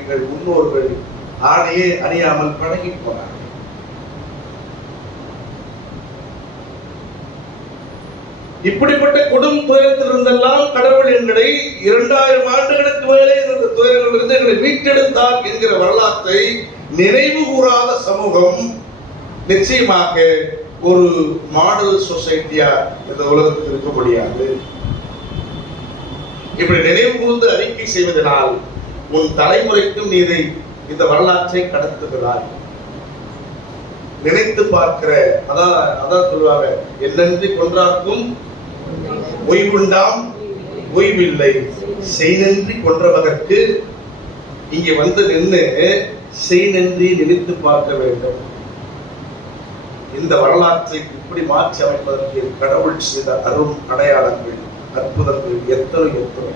எங்கள் முன்னோர்கள் ஆடையே அணியாமல் பழகி போனார்கள். இப்படிப்பட்ட கொடும் துயரத்திலிருந்தெல்லாம் கடவுள் எங்களை இரண்டாயிரம் ஆண்டுகளுக்கு மேலே இருந்த துயரங்களிலிருந்து எங்களை மீட்டெடுத்தார் என்கிற வரலாற்றை நினைவு கூறாத சமூகம் நிச்சயமாக ஒரு மாடல் சொசைட்டியா இந்த உலகத்துக்கு இருக்க முடியாது. இப்படி நினைவு கூர்ந்து அறிக்கை செய்வதனால் உன் தலைமுறைக்கும் நீ இதை இந்த வரலாற்றை கடத்துகிறாய் நினைத்து பார்க்கிற அதான் அதான் சொல்லுவாங்க என்னென்று கொன்றார்க்கும் ஓய்வுண்டாம் ஓய்வில்லை. செய்நன்றி கொன்றவதற்கு இங்கே வந்து நின்று செய்நன்றி நினைத்து பார்க்க வேண்டும். இந்த வரலாற்றை இப்படி மாற்றி அமைப்பதற்கு கடவுள் செய்த அருள் அடையாளங்கள் அற்புதங்கள் எத்தனை எத்தனை?